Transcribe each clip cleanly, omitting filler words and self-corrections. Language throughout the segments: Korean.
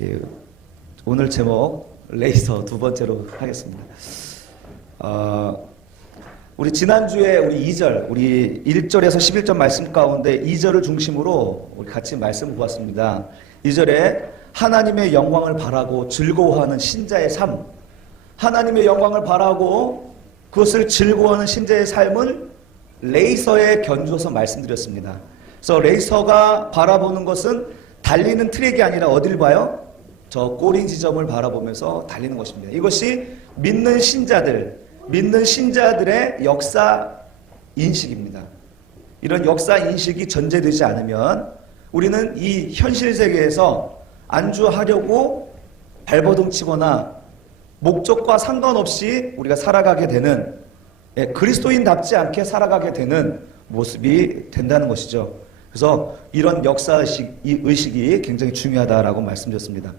예, 오늘 제목 레이서 두 번째로 하겠습니다. 우리 지난주에 우리 2절, 우리 1절에서 11절 말씀 가운데 2절을 중심으로 우리 같이 말씀 보았습니다. 2절에 하나님의 영광을 바라고 즐거워하는 신자의 삶, 하나님의 영광을 바라고 그것을 즐거워하는 신자의 삶을 레이서에 견주어서 말씀드렸습니다. 그래서 레이서가 바라보는 것은 달리는 트랙이 아니라 어딜 봐요? 저 꼬리 지점을 바라보면서 달리는 것입니다. 이것이 믿는 신자들의 역사 인식입니다. 이런 역사 인식이 전제되지 않으면 우리는 이 현실 세계에서 안주하려고 발버둥 치거나 목적과 상관없이 우리가 살아가게 되는, 그리스도인답지 않게 살아가게 되는 모습이 된다는 것이죠. 그래서 이런 역사의식이 굉장히 중요하다라고 말씀드렸습니다.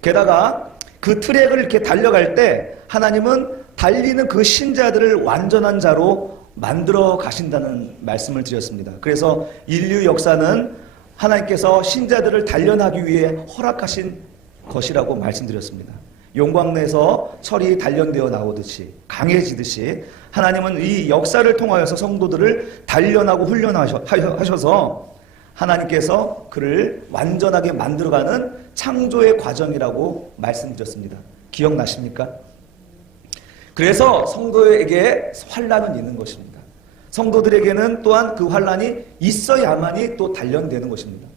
게다가 그 트랙을 이렇게 달려갈 때 하나님은 달리는 그 신자들을 완전한 자로 만들어 가신다는 말씀을 드렸습니다. 그래서 인류 역사는 하나님께서 신자들을 단련하기 위해 허락하신 것이라고 말씀드렸습니다. 용광로에서 철이 단련되어 나오듯이, 강해지듯이 하나님은 이 역사를 통하여서 성도들을 단련하고 훈련하셔서 하나님께서 그를 완전하게 만들어가는 창조의 과정이라고 말씀드렸습니다. 기억나십니까? 그래서 성도에게 환난은 있는 것입니다. 성도들에게는 또한 그 환난이 있어야만이 또 단련되는 것입니다.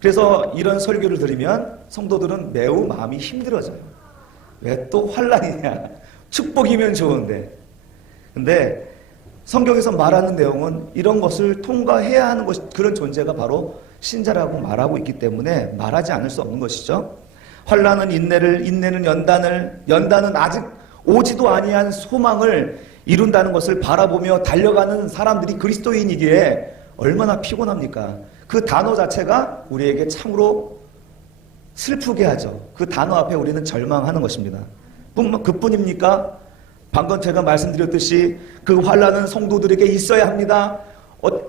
그래서 이런 설교를 들으면 성도들은 매우 마음이 힘들어져요. 왜 또 환난이냐? 축복이면 좋은데. 근데 성경에서 말하는 내용은 이런 것을 통과해야 하는 그런 존재가 바로 신자라고 말하고 있기 때문에 말하지 않을 수 없는 것이죠. 환난은 인내를, 인내는 연단을, 연단은 아직 오지도 아니한 소망을 이룬다는 것을 바라보며 달려가는 사람들이 그리스도인이기에 얼마나 피곤합니까? 그 단어 자체가 우리에게 참으로 슬프게 하죠. 그 단어 앞에 우리는 절망하는 것입니다. 그뿐입니까? 방금 제가 말씀드렸듯이 그 환난은 성도들에게 있어야 합니다.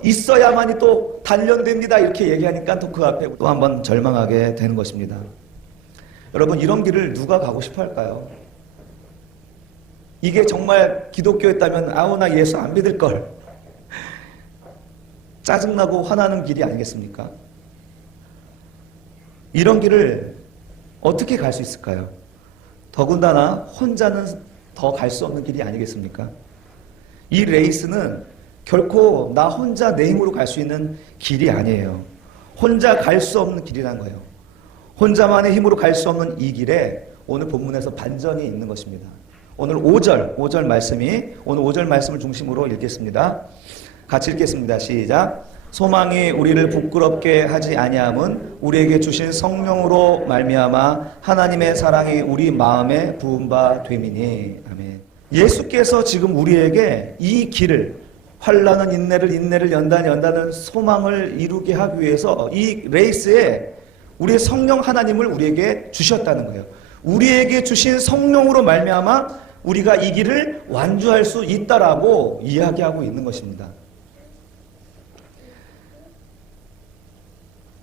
있어야만이 또 단련됩니다. 이렇게 얘기하니까 또 그 앞에 또 한번 절망하게 되는 것입니다. 여러분, 이런 길을 누가 가고 싶어 할까요? 이게 정말 기독교였다면 아우 나 예수 안 믿을걸. 짜증나고 화나는 길이 아니겠습니까? 이런 길을 어떻게 갈 수 있을까요? 더군다나 혼자는 더 갈 수 없는 길이 아니겠습니까? 이 레이스는 결코 나 혼자 내 힘으로 갈 수 있는 길이 아니에요. 혼자 갈 수 없는 길이란 거예요. 혼자만의 힘으로 갈 수 없는 이 길에 오늘 본문에서 반전이 있는 것입니다. 오늘 5절 말씀이, 오늘 5절 말씀을 중심으로 읽겠습니다. 같이 읽겠습니다. 시작. 소망이 우리를 부끄럽게 하지 아니함은 우리에게 주신 성령으로 말미암아 하나님의 사랑이 우리 마음에 부은 바 됨이니. 아멘. 예수께서 지금 우리에게 이 길을, 환난은 인내를, 인내를 연단은 소망을 이루게 하기 위해서 이 레이스에 우리의 성령 하나님을 우리에게 주셨다는 거예요. 우리에게 주신 성령으로 말미암아 우리가 이 길을 완주할 수 있다라고 이야기하고 있는 것입니다.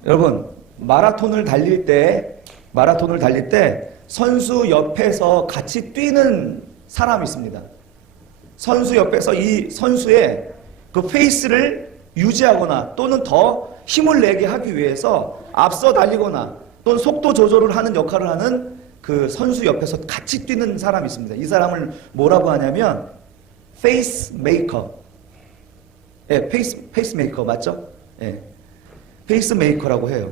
여러분, 마라톤을 달릴 때 선수 옆에서 같이 뛰는 사람이 있습니다. 선수 옆에서 이 선수의 그 페이스를 유지하거나 또는 더 힘을 내게 하기 위해서 앞서 달리거나 또는 속도 조절을 하는 역할을 하는 그 선수 옆에서 같이 뛰는 사람이 있습니다. 이 사람을 뭐라고 하냐면 페이스메이커. 예, 페이스메이커 맞죠? 예. 페이스메이커라고 해요.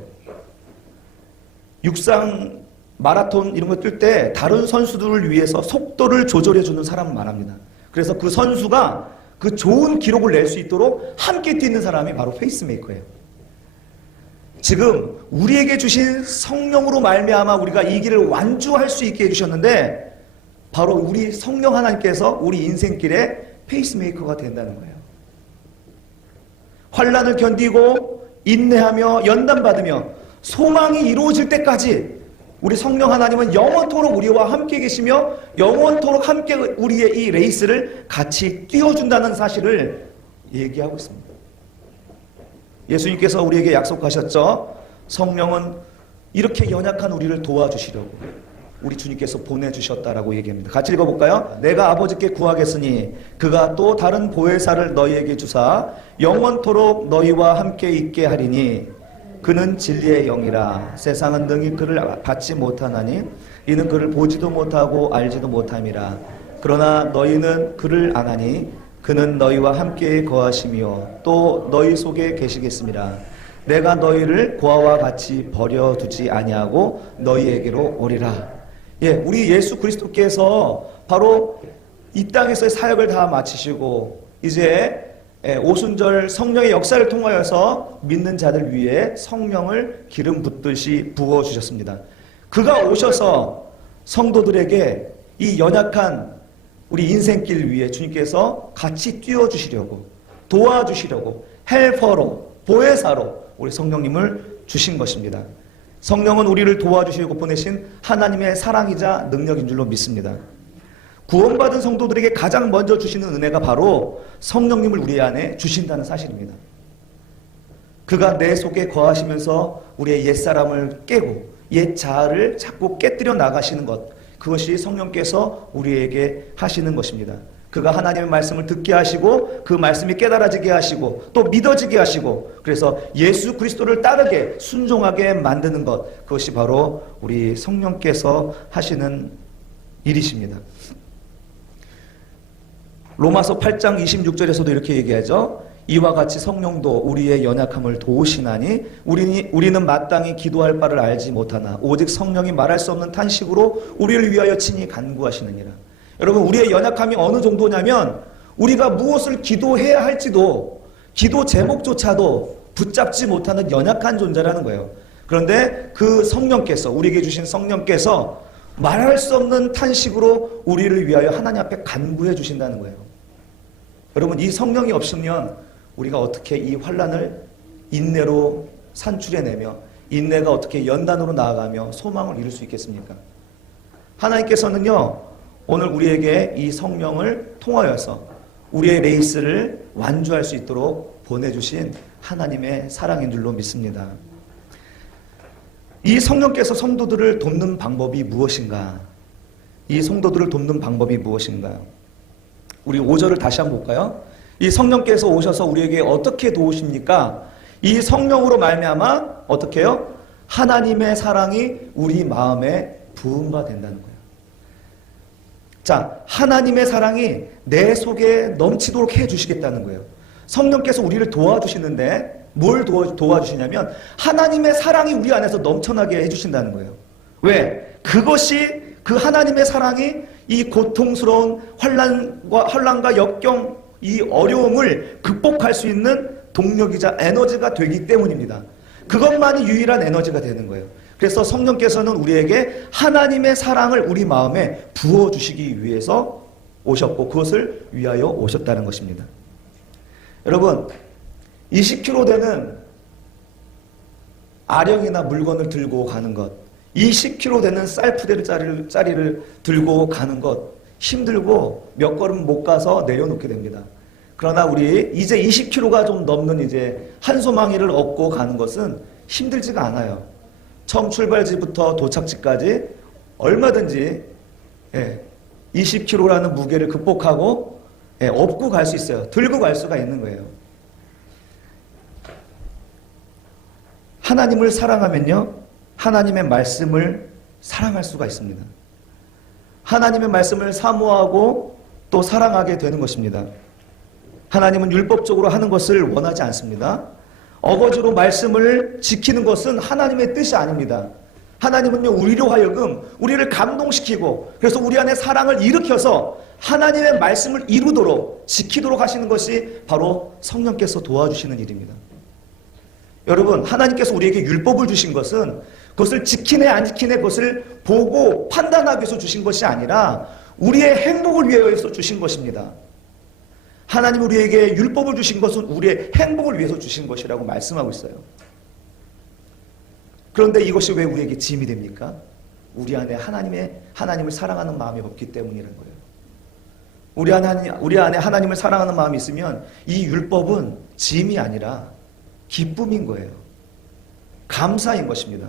육상 마라톤 이런 거 뛸 때 다른 선수들을 위해서 속도를 조절해주는 사람을 말합니다. 그래서 그 선수가 그 좋은 기록을 낼 수 있도록 함께 뛰는 사람이 바로 페이스메이커예요. 지금 우리에게 주신 성령으로 말미암아 우리가 이 길을 완주할 수 있게 해주셨는데 바로 우리 성령 하나님께서 우리 인생길에 페이스메이커가 된다는 거예요. 환난을 견디고 인내하며 연단받으며 소망이 이루어질 때까지 우리 성령 하나님은 영원토록 우리와 함께 계시며 영원토록 함께 우리의 이 레이스를 같이 뛰어준다는 사실을 얘기하고 있습니다. 예수님께서 우리에게 약속하셨죠. 성령은 이렇게 연약한 우리를 도와주시려고 우리 주님께서 보내주셨다라고 얘기합니다. 같이 읽어볼까요? 내가 아버지께 구하겠으니 그가 또 다른 보혜사를 너희에게 주사 영원토록 너희와 함께 있게 하리니 그는 진리의 영이라. 세상은 능히 그를 받지 못하나니 이는 그를 보지도 못하고 알지도 못함이라. 그러나 너희는 그를 아나니 그는 너희와 함께 거하시며 또 너희 속에 계시겠습니다. 내가 너희를 고아와 같이 버려두지 아니하고 너희에게로 오리라. 우리 예수 그리스도께서 바로 이 땅에서의 사역을 다 마치시고 이제 오순절 성령의 역사를 통하여서 믿는 자들 위에 성령을 기름 붓듯이 부어주셨습니다. 그가 오셔서 성도들에게 이 연약한 우리 인생길 위에 주님께서 같이 뛰어주시려고, 도와주시려고, 헬퍼로, 보혜사로 우리 성령님을 주신 것입니다. 성령은 우리를 도와주시려고 보내신 하나님의 사랑이자 능력인 줄로 믿습니다. 구원받은 성도들에게 가장 먼저 주시는 은혜가 바로 성령님을 우리 안에 주신다는 사실입니다. 그가 내 속에 거하시면서 우리의 옛사람을 깨고 옛 자아를 자꾸 깨뜨려 나가시는 것, 그것이 성령께서 우리에게 하시는 것입니다. 그가 하나님의 말씀을 듣게 하시고 그 말씀이 깨달아지게 하시고 또 믿어지게 하시고 그래서 예수 그리스도를 따르게 순종하게 만드는 것, 그것이 바로 우리 성령께서 하시는 일이십니다. 로마서 8장 26절에서도 이렇게 얘기하죠. 이와 같이 성령도 우리의 연약함을 도우시나니 우리는 마땅히 기도할 바를 알지 못하나 오직 성령이 말할 수 없는 탄식으로 우리를 위하여 친히 간구하시느니라. 여러분, 우리의 연약함이 어느 정도냐면 우리가 무엇을 기도해야 할지도 기도 제목조차도 붙잡지 못하는 연약한 존재라는 거예요. 그런데 그 성령께서, 우리에게 주신 성령께서 말할 수 없는 탄식으로 우리를 위하여 하나님 앞에 간구해 주신다는 거예요. 여러분, 이 성령이 없으면 우리가 어떻게 이 환난을 인내로 산출해내며 인내가 어떻게 연단으로 나아가며 소망을 이룰 수 있겠습니까? 하나님께서는요, 오늘 우리에게 이 성령을 통하여서 우리의 레이스를 완주할 수 있도록 보내주신 하나님의 사랑인 줄로 믿습니다. 이 성령께서 성도들을 돕는 방법이 무엇인가? 이 성도들을 돕는 방법이 무엇인가요? 우리 5절을 다시 한번 볼까요? 이 성령께서 오셔서 우리에게 어떻게 도우십니까? 이 성령으로 말미암아 어떻게 해요? 하나님의 사랑이 우리 마음에 부음바 된다는 거예요. 자, 하나님의 사랑이 내 속에 넘치도록 해주시겠다는 거예요. 성령께서 우리를 도와주시는데 뭘 도와주시냐면 하나님의 사랑이 우리 안에서 넘쳐나게 해주신다는 거예요. 왜? 그것이, 그 하나님의 사랑이 이 고통스러운 환난과 역경, 이 어려움을 극복할 수 있는 동력이자 에너지가 되기 때문입니다. 그것만이 유일한 에너지가 되는 거예요. 그래서 성령께서는 우리에게 하나님의 사랑을 우리 마음에 부어주시기 위해서 오셨고 그것을 위하여 오셨다는 것입니다. 여러분, 20kg 되는 아령이나 물건을 들고 가는 것, 20kg 되는 쌀푸대짜리를 들고 가는 것 힘들고 몇 걸음 못 가서 내려놓게 됩니다. 그러나 우리 이제 20kg가 좀 넘는 이제 한소망이를 얻고 가는 것은 힘들지가 않아요. 처음 출발지부터 도착지까지 얼마든지 20kg라는 무게를 극복하고 업고 갈 수 있어요. 들고 갈 수가 있는 거예요. 하나님을 사랑하면요, 하나님의 말씀을 사랑할 수가 있습니다. 하나님의 말씀을 사모하고 또 사랑하게 되는 것입니다. 하나님은 율법적으로 하는 것을 원하지 않습니다. 어거지로 말씀을 지키는 것은 하나님의 뜻이 아닙니다. 하나님은요, 우리로 하여금 우리를 감동시키고 그래서 우리 안에 사랑을 일으켜서 하나님의 말씀을 이루도록 지키도록 하시는 것이 바로 성령께서 도와주시는 일입니다. 여러분, 하나님께서 우리에게 율법을 주신 것은 그것을 지키네 안 지키네 그것을 보고 판단하기 위해서 주신 것이 아니라 우리의 행복을 위해서 주신 것입니다. 하나님 우리에게 율법을 주신 것은 우리의 행복을 위해서 주신 것이라고 말씀하고 있어요. 그런데 이것이 왜 우리에게 짐이 됩니까? 우리 안에 하나님을 사랑하는 마음이 없기 때문이라는 거예요. 우리 안에 하나님을 사랑하는 마음이 있으면 이 율법은 짐이 아니라 기쁨인 거예요. 감사인 것입니다.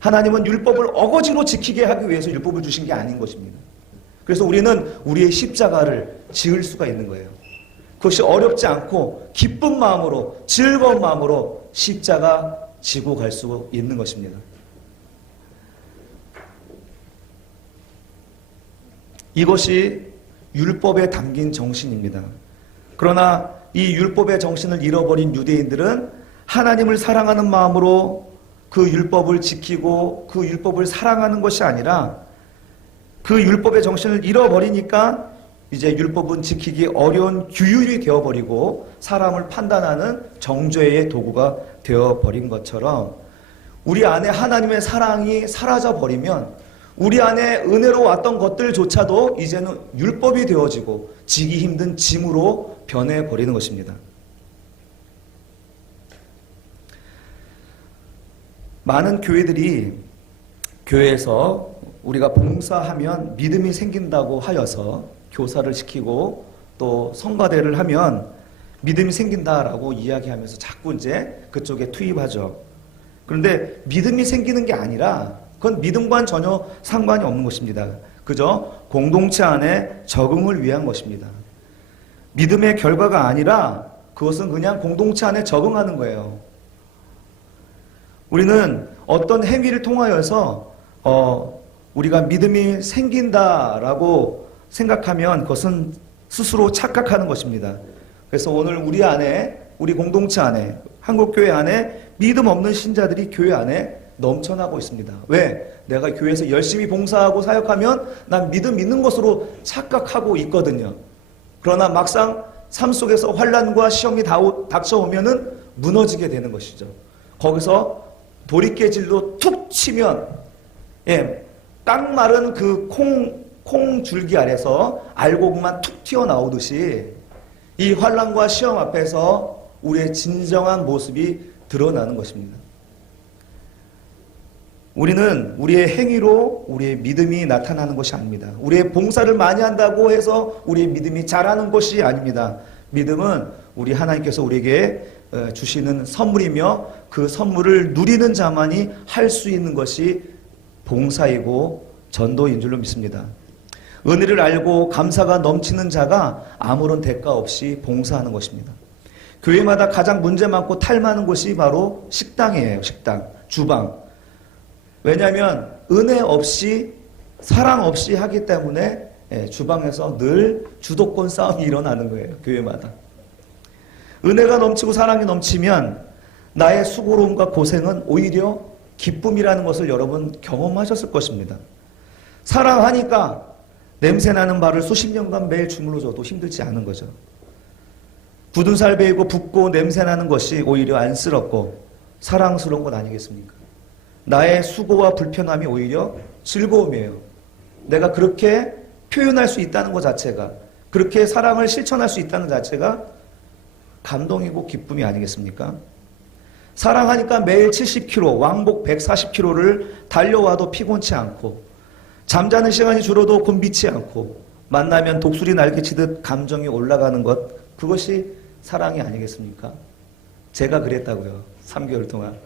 하나님은 율법을 어거지로 지키게 하기 위해서 율법을 주신 게 아닌 것입니다. 그래서 우리는 우리의 십자가를 지을 수가 있는 거예요. 그것이 어렵지 않고 기쁜 마음으로, 즐거운 마음으로 십자가 지고 갈 수 있는 것입니다. 이것이 율법에 담긴 정신입니다. 그러나 이 율법의 정신을 잃어버린 유대인들은 하나님을 사랑하는 마음으로 그 율법을 지키고 그 율법을 사랑하는 것이 아니라 그 율법의 정신을 잃어버리니까 이제 율법은 지키기 어려운 규율이 되어버리고 사람을 판단하는 정죄의 도구가 되어버린 것처럼 우리 안에 하나님의 사랑이 사라져버리면 우리 안에 은혜로 왔던 것들조차도 이제는 율법이 되어지고 지기 힘든 짐으로 변해버리는 것입니다. 많은 교회들이 교회에서 우리가 봉사하면 믿음이 생긴다고 하여서 교사를 시키고 또 성가대를 하면 믿음이 생긴다라고 이야기하면서 자꾸 이제 그쪽에 투입하죠. 그런데 믿음이 생기는 게 아니라 그건 믿음과는 전혀 상관이 없는 것입니다. 그저 공동체 안에 적응을 위한 것입니다. 믿음의 결과가 아니라 그것은 그냥 공동체 안에 적응하는 거예요. 우리는 어떤 행위를 통하여서 우리가 믿음이 생긴다라고 생각하면 그것은 스스로 착각하는 것입니다. 그래서 오늘 우리 안에, 우리 공동체 안에, 한국교회 안에 믿음 없는 신자들이 교회 안에 넘쳐나고 있습니다. 왜? 내가 교회에서 열심히 봉사하고 사역하면 난 믿음 있는 것으로 착각하고 있거든요. 그러나 막상 삶 속에서 환난과 시험이 닥쳐오면은 무너지게 되는 것이죠. 거기서 도리깨질로 툭 치면 딱 마른 그 콩 줄기 아래서 알곡만 툭 튀어나오듯이 이 환난과 시험 앞에서 우리의 진정한 모습이 드러나는 것입니다. 우리는 우리의 행위로 우리의 믿음이 나타나는 것이 아닙니다. 우리의 봉사를 많이 한다고 해서 우리의 믿음이 자라는 것이 아닙니다. 믿음은 우리 하나님께서 우리에게 주시는 선물이며 그 선물을 누리는 자만이 할 수 있는 것이 봉사이고 전도인 줄로 믿습니다. 은혜를 알고 감사가 넘치는 자가 아무런 대가 없이 봉사하는 것입니다. 교회마다 가장 문제 많고 탈 많은 곳이 바로 식당이에요. 식당, 주방. 왜냐하면 은혜 없이 사랑 없이 하기 때문에 주방에서 늘 주도권 싸움이 일어나는 거예요. 교회마다. 은혜가 넘치고 사랑이 넘치면 나의 수고로움과 고생은 오히려 기쁨이라는 것을 여러분 경험하셨을 것입니다. 사랑하니까 냄새나는 발을 수십 년간 매일 주물러 줘도 힘들지 않은 거죠. 굳은 살 베이고 붓고 냄새나는 것이 오히려 안쓰럽고 사랑스러운 것 아니겠습니까? 나의 수고와 불편함이 오히려 즐거움이에요. 내가 그렇게 표현할 수 있다는 것 자체가, 그렇게 사랑을 실천할 수 있다는 자체가 감동이고 기쁨이 아니겠습니까? 사랑하니까 매일 70km, 왕복 140km를 달려와도 피곤치 않고, 잠자는 시간이 줄어도 곤비치 않고, 만나면 독수리 날개치듯 감정이 올라가는 것, 그것이 사랑이 아니겠습니까? 제가 그랬다고요. 3개월 동안.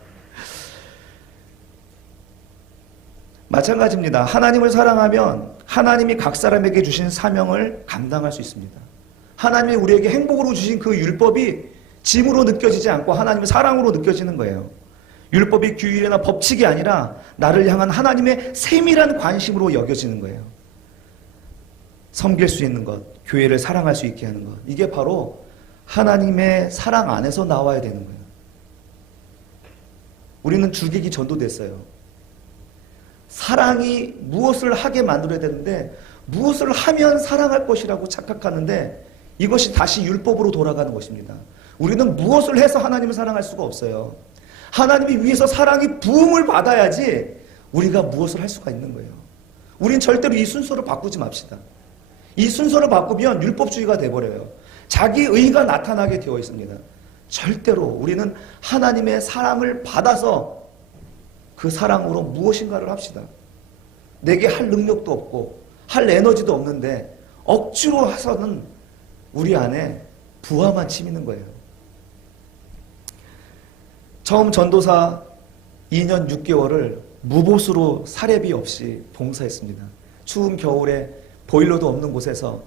마찬가지입니다. 하나님을 사랑하면 하나님이 각 사람에게 주신 사명을 감당할 수 있습니다. 하나님이 우리에게 행복으로 주신 그 율법이 짐으로 느껴지지 않고 하나님의 사랑으로 느껴지는 거예요. 율법이 규율이나 법칙이 아니라 나를 향한 하나님의 세밀한 관심으로 여겨지는 거예요. 섬길 수 있는 것, 교회를 사랑할 수 있게 하는 것, 이게 바로 하나님의 사랑 안에서 나와야 되는 거예요. 우리는 죽이기 전도됐어요. 사랑이 무엇을 하게 만들어야 되는데 무엇을 하면 사랑할 것이라고 착각하는데 이것이 다시 율법으로 돌아가는 것입니다. 우리는 무엇을 해서 하나님을 사랑할 수가 없어요. 하나님이 위해서 사랑이 부음을 받아야지 우리가 무엇을 할 수가 있는 거예요. 우린 절대로 이 순서를 바꾸지 맙시다. 이 순서를 바꾸면 율법주의가 돼버려요. 자기 의가 나타나게 되어 있습니다. 절대로 우리는 하나님의 사랑을 받아서 그 사랑으로 무엇인가를 합시다. 내게 할 능력도 없고 할 에너지도 없는데 억지로 해서는 우리 안에 부하만 치미는 거예요. 처음 전도사 2년 6개월을 무보수로 사례비 없이 봉사했습니다. 추운 겨울에 보일러도 없는 곳에서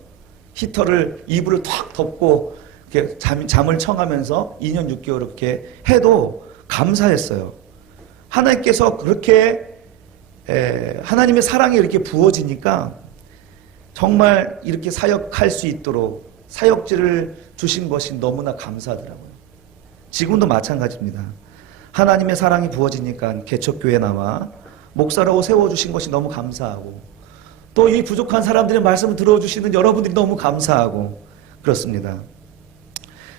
히터를 이불을 탁 덮고 이렇게 잠을 청하면서 2년 6개월 이렇게 해도 감사했어요. 하나님께서 그렇게 하나님의 사랑이 이렇게 부어지니까 정말 이렇게 사역할 수 있도록 사역지를 주신 것이 너무나 감사하더라고요. 지금도 마찬가지입니다. 하나님의 사랑이 부어지니까 개척교회 나와 목사라고 세워주신 것이 너무 감사하고 또 이 부족한 사람들의 말씀을 들어주시는 여러분들이 너무 감사하고 그렇습니다.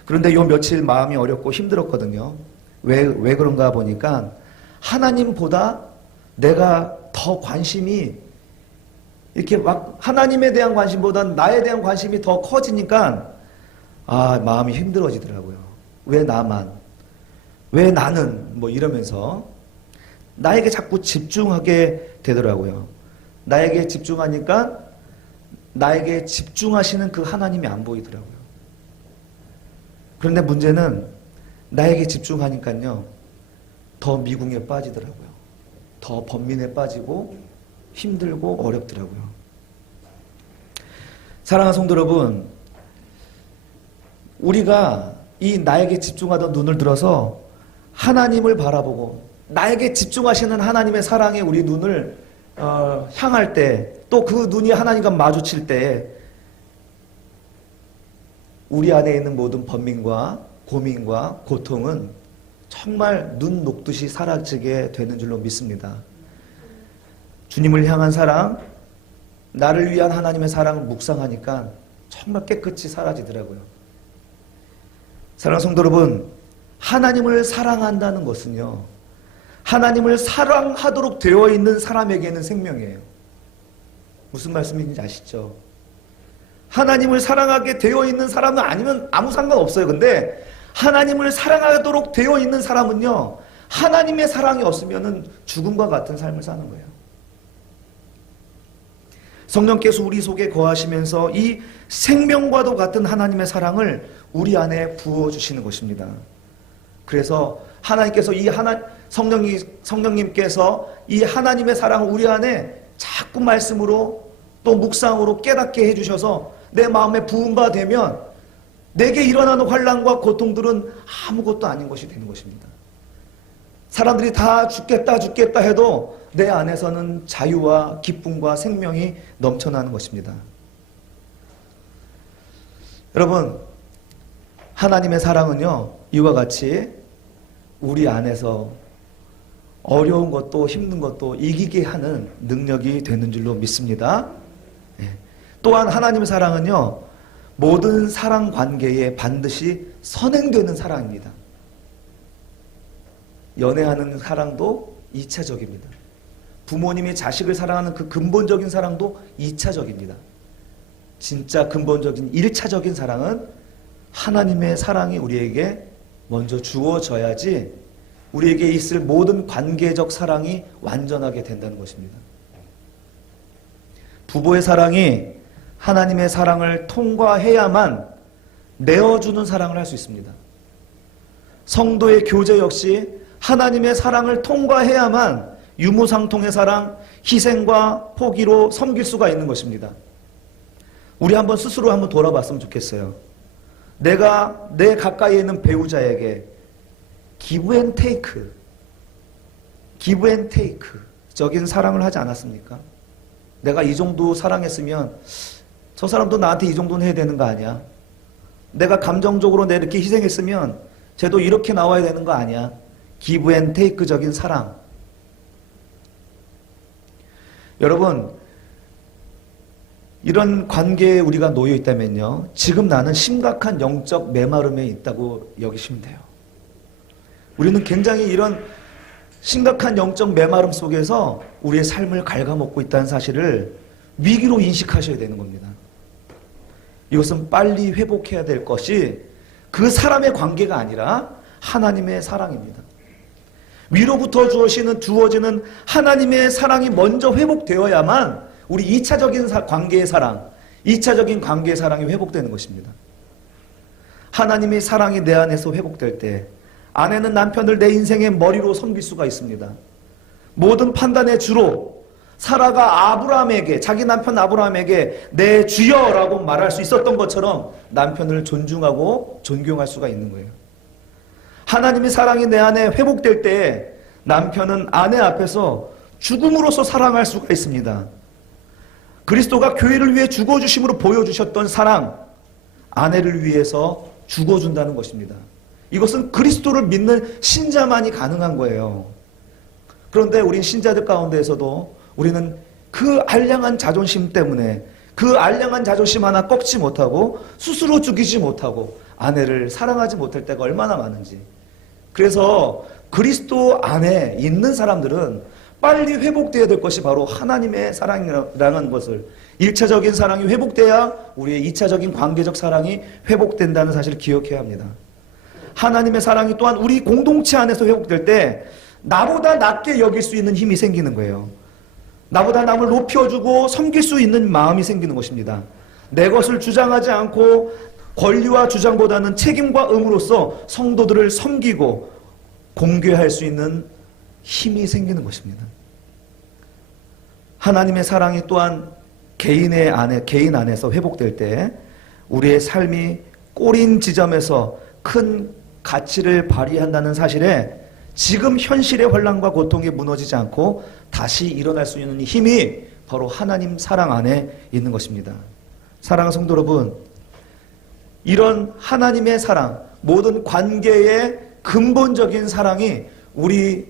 그런데 요 며칠 마음이 어렵고 힘들었거든요. 왜 그런가 보니까 하나님보다 내가 더 관심이 이렇게 막 하나님에 대한 관심보다 나에 대한 관심이 더 커지니까 마음이 힘들어지더라고요. 왜 나만? 왜 나는? 뭐 이러면서 나에게 자꾸 집중하게 되더라고요. 나에게 집중하니까 나에게 집중하시는 그 하나님이 안 보이더라고요. 그런데 문제는 나에게 집중하니까요. 더 미궁에 빠지더라고요. 더 번민에 빠지고 힘들고 어렵더라고요. 사랑하는 성도 여러분, 우리가 이 나에게 집중하던 눈을 들어서 하나님을 바라보고 나에게 집중하시는 하나님의 사랑에 우리 눈을 향할 때, 또 그 눈이 하나님과 마주칠 때 우리 안에 있는 모든 번민과 고민과 고통은 정말 눈 녹듯이 사라지게 되는 줄로 믿습니다. 주님을 향한 사랑, 나를 위한 하나님의 사랑을 묵상하니까 정말 깨끗이 사라지더라고요. 사랑하는 성도 여러분, 하나님을 사랑한다는 것은요, 하나님을 사랑하도록 되어 있는 사람에게는 생명이에요. 무슨 말씀인지 아시죠? 하나님을 사랑하게 되어 있는 사람은 아니면 아무 상관없어요. 근데 하나님을 사랑하도록 되어 있는 사람은요, 하나님의 사랑이 없으면 죽음과 같은 삶을 사는 거예요. 성령께서 우리 속에 거하시면서 이 생명과도 같은 하나님의 사랑을 우리 안에 부어주시는 것입니다. 그래서 하나님께서 성령님께서 이 하나님의 사랑을 우리 안에 자꾸 말씀으로 또 묵상으로 깨닫게 해주셔서 내 마음에 부음바 되면 내게 일어나는 환난과 고통들은 아무것도 아닌 것이 되는 것입니다. 사람들이 다 죽겠다 해도 내 안에서는 자유와 기쁨과 생명이 넘쳐나는 것입니다. 여러분, 하나님의 사랑은요, 이와 같이 우리 안에서 어려운 것도 힘든 것도 이기게 하는 능력이 되는 줄로 믿습니다. 또한 하나님의 사랑은요, 모든 사랑 관계에 반드시 선행되는 사랑입니다. 연애하는 사랑도 2차적입니다. 부모님이 자식을 사랑하는 그 근본적인 사랑도 2차적입니다. 진짜 근본적인 1차적인 사랑은 하나님의 사랑이 우리에게 먼저 주어져야지 우리에게 있을 모든 관계적 사랑이 완전하게 된다는 것입니다. 부부의 사랑이 하나님의 사랑을 통과해야만 내어주는 사랑을 할 수 있습니다. 성도의 교제 역시 하나님의 사랑을 통과해야만 유무상통의 사랑, 희생과 포기로 섬길 수가 있는 것입니다. 우리 한번 스스로 한번 돌아봤으면 좋겠어요. 내가 내 가까이에 있는 배우자에게 give and take 적인 사랑을 하지 않았습니까? 내가 이 정도 사랑했으면 저 사람도 나한테 이 정도는 해야 되는 거 아니야? 내가 감정적으로 내 이렇게 희생했으면 쟤도 이렇게 나와야 되는 거 아니야? give and take적인 사랑. 여러분, 이런 관계에 우리가 놓여 있다면요, 지금 나는 심각한 영적 메마름에 있다고 여기시면 돼요. 우리는 굉장히 이런 심각한 영적 메마름 속에서 우리의 삶을 갉아먹고 있다는 사실을 위기로 인식하셔야 되는 겁니다. 이것은 빨리 회복해야 될 것이 그 사람의 관계가 아니라 하나님의 사랑입니다. 위로부터 주어지는 하나님의 사랑이 먼저 회복되어야만 우리 2차적인 관계의 사랑, 2차적인 관계의 사랑이 회복되는 것입니다. 하나님의 사랑이 내 안에서 회복될 때 아내는 남편을 내 인생의 머리로 섬길 수가 있습니다. 모든 판단의 주로 사라가 아브라함에게, 자기 남편 아브라함에게 내 주여라고 말할 수 있었던 것처럼 남편을 존중하고 존경할 수가 있는 거예요. 하나님의 사랑이 내 안에 회복될 때 남편은 아내 앞에서 죽음으로써 사랑할 수가 있습니다. 그리스도가 교회를 위해 죽어주심으로 보여주셨던 사랑, 아내를 위해서 죽어준다는 것입니다. 이것은 그리스도를 믿는 신자만이 가능한 거예요. 그런데 우린 신자들 가운데에서도 우리는 그 알량한 자존심 때문에 그 알량한 자존심 하나 꺾지 못하고 스스로 죽이지 못하고 아내를 사랑하지 못할 때가 얼마나 많은지. 그래서 그리스도 안에 있는 사람들은 빨리 회복되어야 될 것이 바로 하나님의 사랑이라는 것을, 1차적인 사랑이 회복돼야 우리의 2차적인 관계적 사랑이 회복된다는 사실을 기억해야 합니다. 하나님의 사랑이 또한 우리 공동체 안에서 회복될 때 나보다 낮게 여길 수 있는 힘이 생기는 거예요. 나보다 남을 높여주고 섬길 수 있는 마음이 생기는 것입니다. 내 것을 주장하지 않고 권리와 주장보다는 책임과 의무로서 성도들을 섬기고 공개할 수 있는 힘이 생기는 것입니다. 하나님의 사랑이 또한 개인 안에서 회복될 때 우리의 삶이 꼬린 지점에서 큰 가치를 발휘한다는 사실에 지금 현실의 혼란과 고통이 무너지지 않고 다시 일어날 수 있는 힘이 바로 하나님 사랑 안에 있는 것입니다. 사랑하는 성도 여러분, 이런 하나님의 사랑, 모든 관계의 근본적인 사랑이 우리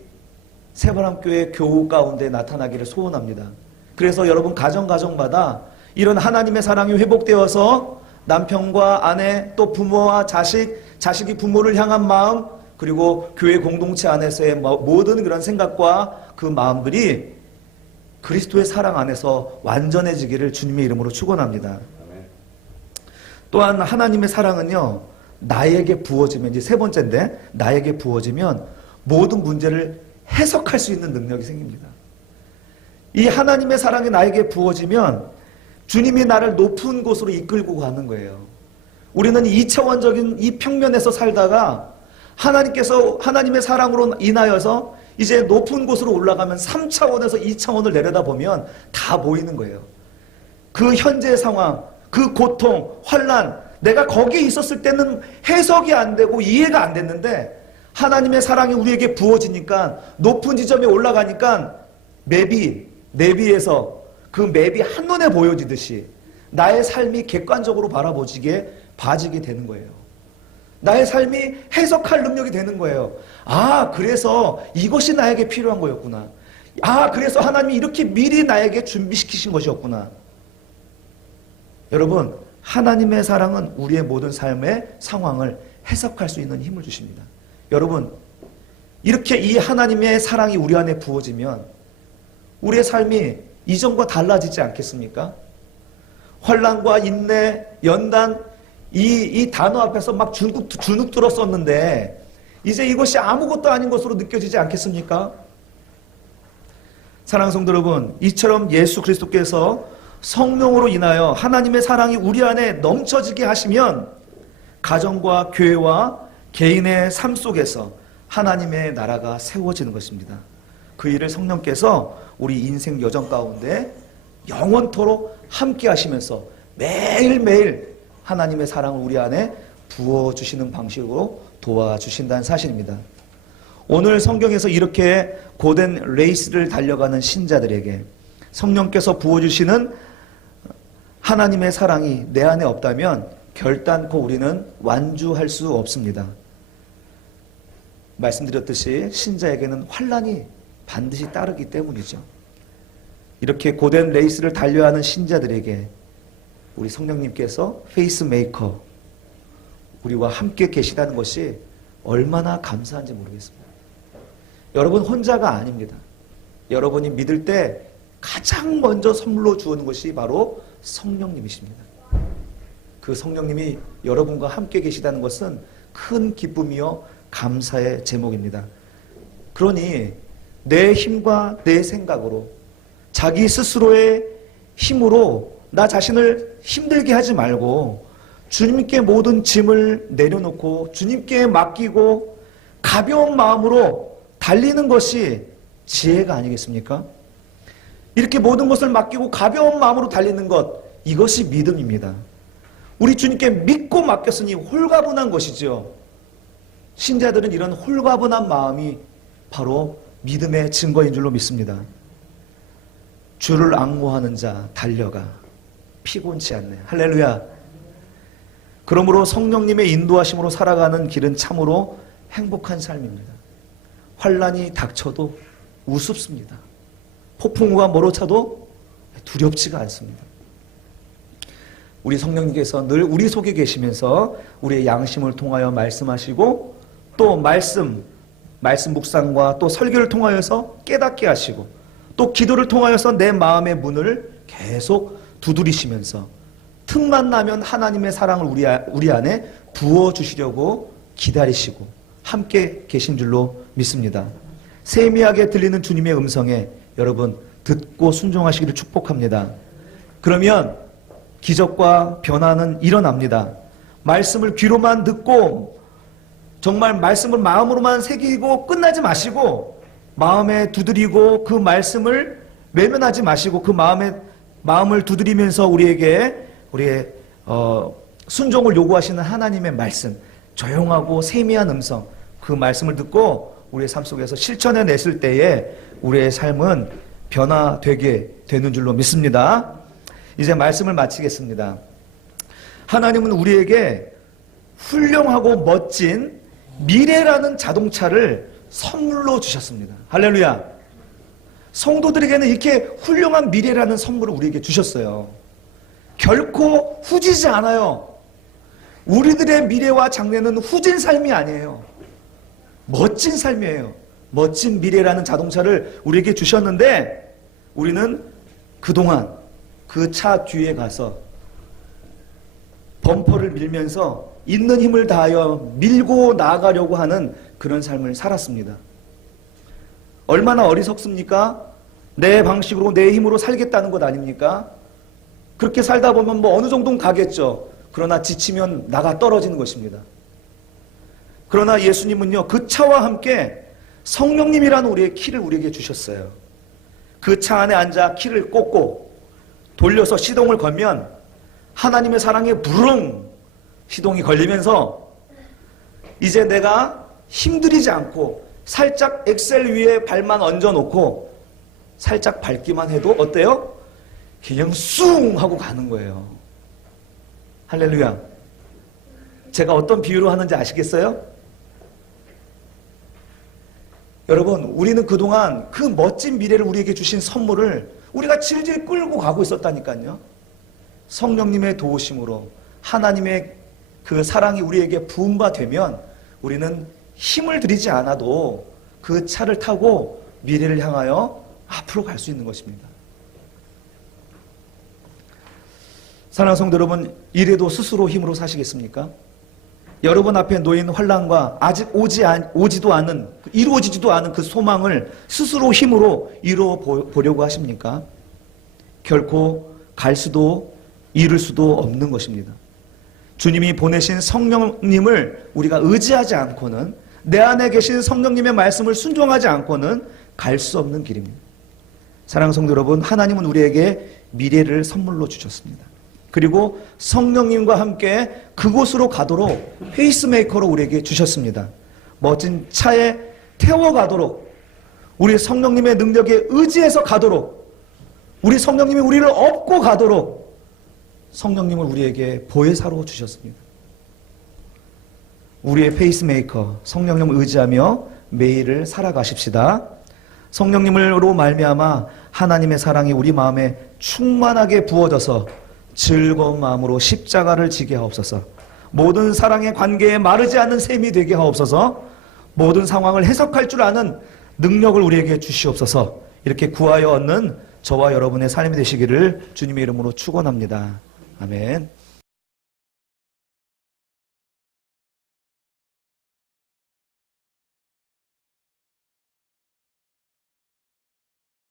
새바람교회 교우 가운데 나타나기를 소원합니다. 그래서 여러분 가정마다 이런 하나님의 사랑이 회복되어서 남편과 아내, 또 부모와 자식이 부모를 향한 마음, 그리고 교회 공동체 안에서의 모든 그런 생각과 그 마음들이 그리스도의 사랑 안에서 완전해지기를 주님의 이름으로 축원합니다. 또한 하나님의 사랑은요, 나에게 부어지면, 이제 세 번째인데, 나에게 부어지면 모든 문제를 해석할 수 있는 능력이 생깁니다. 이 하나님의 사랑이 나에게 부어지면 주님이 나를 높은 곳으로 이끌고 가는 거예요. 우리는 2차원적인 이 평면에서 살다가 하나님께서 하나님의 사랑으로 인하여서 이제 높은 곳으로 올라가면 3차원에서 2차원을 내려다보면 다 보이는 거예요. 그 현재의 상황, 그 고통, 환난, 내가 거기에 있었을 때는 해석이 안 되고 이해가 안 됐는데 하나님의 사랑이 우리에게 부어지니까 높은 지점에 올라가니까 내비에서 그 맵이 한눈에 보여지듯이 나의 삶이 객관적으로 봐지게 되는 거예요. 나의 삶이 해석할 능력이 되는 거예요. 아, 그래서 이것이 나에게 필요한 거였구나. 아, 그래서 하나님이 이렇게 미리 나에게 준비시키신 것이었구나. 여러분, 하나님의 사랑은 우리의 모든 삶의 상황을 해석할 수 있는 힘을 주십니다. 여러분, 이렇게 이 하나님의 사랑이 우리 안에 부어지면 우리의 삶이 이전과 달라지지 않겠습니까? 환난과 인내, 연단, 이 단어 앞에서 막 주눅 들었었는데 이제 이것이 아무것도 아닌 것으로 느껴지지 않겠습니까? 사랑하는 성도 여러분, 이처럼 예수 그리스도께서 성령으로 인하여 하나님의 사랑이 우리 안에 넘쳐지게 하시면 가정과 교회와 개인의 삶 속에서 하나님의 나라가 세워지는 것입니다. 그 일을 성령께서 우리 인생 여정 가운데 영원토록 함께 하시면서 매일매일 하나님의 사랑을 우리 안에 부어주시는 방식으로 도와주신다는 사실입니다. 오늘 성경에서 이렇게 고된 레이스를 달려가는 신자들에게 성령께서 부어주시는 하나님의 사랑이 내 안에 없다면 결단코 우리는 완주할 수 없습니다. 말씀드렸듯이 신자에게는 환난이 반드시 따르기 때문이죠. 이렇게 고된 레이스를 달려야 하는 신자들에게 우리 성령님께서 페이스메이커, 우리와 함께 계시다는 것이 얼마나 감사한지 모르겠습니다. 여러분 혼자가 아닙니다. 여러분이 믿을 때 가장 먼저 선물로 주는 것이 바로 성령님이십니다. 그 성령님이 여러분과 함께 계시다는 것은 큰 기쁨이요 감사의 제목입니다. 그러니 내 힘과 내 생각으로, 자기 스스로의 힘으로 나 자신을 힘들게 하지 말고 주님께 모든 짐을 내려놓고 주님께 맡기고 가벼운 마음으로 달리는 것이 지혜가 아니겠습니까? 이렇게 모든 것을 맡기고 가벼운 마음으로 달리는 것, 이것이 믿음입니다. 우리 주님께 믿고 맡겼으니 홀가분한 것이죠. 신자들은 이런 홀가분한 마음이 바로 믿음의 증거인 줄로 믿습니다. 주를 앙모하는 자 달려가 피곤치 않네. 할렐루야. 그러므로 성령님의 인도하심으로 살아가는 길은 참으로 행복한 삶입니다. 환난이 닥쳐도 우습습니다. 폭풍우가 몰아쳐도 두렵지가 않습니다. 우리 성령님께서 늘 우리 속에 계시면서 우리의 양심을 통하여 말씀하시고 또 말씀 묵상과 또 설교를 통하여서 깨닫게 하시고 또 기도를 통하여서 내 마음의 문을 계속 두드리시면서 틈만 나면 하나님의 사랑을 우리 안에 부어주시려고 기다리시고 함께 계신 줄로 믿습니다. 세미하게 들리는 주님의 음성에 여러분 듣고 순종하시기를 축복합니다. 그러면 기적과 변화는 일어납니다. 말씀을 귀로만 듣고 정말 말씀을 마음으로만 새기고 끝나지 마시고 마음에 두드리고 그 말씀을 외면하지 마시고 그 마음을 두드리면서 우리의 순종을 요구하시는 하나님의 말씀, 조용하고 세미한 음성, 그 말씀을 듣고 우리의 삶 속에서 실천해냈을 때에 우리의 삶은 변화되게 되는 줄로 믿습니다. 이제 말씀을 마치겠습니다. 하나님은 우리에게 훌륭하고 멋진 미래라는 자동차를 선물로 주셨습니다. 할렐루야. 성도들에게는 이렇게 훌륭한 미래라는 선물을 우리에게 주셨어요. 결코 후지지 않아요. 우리들의 미래와 장래는 후진 삶이 아니에요. 멋진 삶이에요. 멋진 미래라는 자동차를 우리에게 주셨는데 우리는 그동안 그 차 뒤에 가서 범퍼를 밀면서 있는 힘을 다하여 밀고 나아가려고 하는 그런 삶을 살았습니다. 얼마나 어리석습니까? 내 방식으로 내 힘으로 살겠다는 것 아닙니까? 그렇게 살다 보면 뭐 어느 정도는 가겠죠. 그러나 지치면 나가 떨어지는 것입니다. 그러나 예수님은요, 그 차와 함께 성령님이라는 우리의 키를 우리에게 주셨어요. 그 차 안에 앉아 키를 꽂고 돌려서 시동을 걸면 하나님의 사랑에 부릉 시동이 걸리면서 이제 내가 힘들이지 않고 살짝 엑셀 위에 발만 얹어놓고 살짝 밟기만 해도 어때요? 그냥 쑥 하고 가는 거예요. 할렐루야. 제가 어떤 비유로 하는지 아시겠어요? 여러분, 우리는 그동안 그 멋진 미래를 우리에게 주신 선물을 우리가 질질 끌고 가고 있었다니까요. 성령님의 도우심으로 하나님의 그 사랑이 우리에게 부음바 되면 우리는 힘을 들이지 않아도 그 차를 타고 미래를 향하여 앞으로 갈 수 있는 것입니다. 사랑하는 성도 여러분, 이래도 스스로 힘으로 사시겠습니까? 여러분 앞에 놓인 환난과 아직 이루어지지도 않은 그 소망을 스스로 힘으로 이루어 보려고 하십니까? 결코 갈 수도 이룰 수도 없는 것입니다. 주님이 보내신 성령님을 우리가 의지하지 않고는, 내 안에 계신 성령님의 말씀을 순종하지 않고는 갈 수 없는 길입니다. 사랑하는 성도 여러분, 하나님은 우리에게 미래를 선물로 주셨습니다. 그리고 성령님과 함께 그곳으로 가도록 페이스메이커로 우리에게 주셨습니다. 멋진 차에 태워가도록, 우리 성령님의 능력에 의지해서 가도록, 우리 성령님이 우리를 업고 가도록 성령님을 우리에게 보혜사로 주셨습니다. 우리의 페이스메이커 성령님을 의지하며 매일을 살아가십시다. 성령님으로 말미암아 하나님의 사랑이 우리 마음에 충만하게 부어져서 즐거운 마음으로 십자가를 지게 하옵소서. 모든 사랑의 관계에 마르지 않는 셈이 되게 하옵소서. 모든 상황을 해석할 줄 아는 능력을 우리에게 주시옵소서. 이렇게 구하여 얻는 저와 여러분의 삶이 되시기를 주님의 이름으로 축원합니다. 아멘.